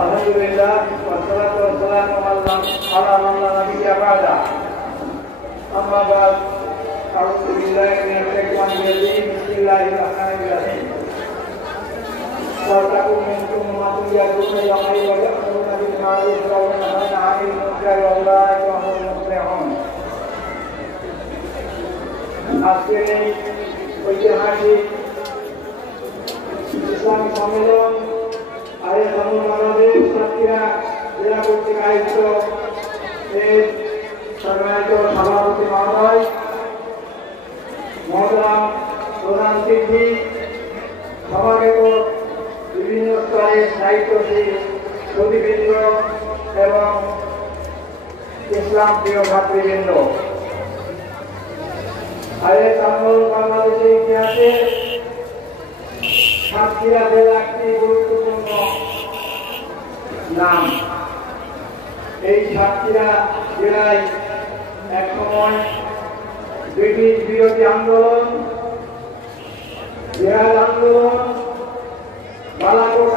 Alhamdulillah, wassalatu wassalamu ala man la nabiyya ba'da. Amma ba'd, a'udzu billahi minasy syaithanir rajim. Bismillahirrahmanirrahim. Wa taqum minkum ummatun yad'una ila al-khayri wa ya'muruna bil ma'ruf wa yanhauna 'anil munkari wa ulaika humul muflihun. আজকের এই ঐতিহাসিক ইসলামী সম্মেলন আরে বাংলাদেশ সাতক্ষীরা জেলা কর্তৃক আয়োজিত এর সম্মানিত সভাপতি মহোদয়, মহতরাম প্রধান অতিথি, সমাগত বিভিন্ন স্তরের দায়িত্বশীল সুধীবৃন্দ এবং ইসলাম প্রিয় ভাতৃবৃন্দ, আইএস আন্দোলন বাংলাদেশের ইতিহাসে সাতক্ষীরা জেলা একটি গুরুত্বপূর্ণ নাম। এই সাতক্ষীরা জেলায় একসময় ব্রিটিশ বিরোধী আন্দোলন, জেহাদ আন্দোলন, বালাকোট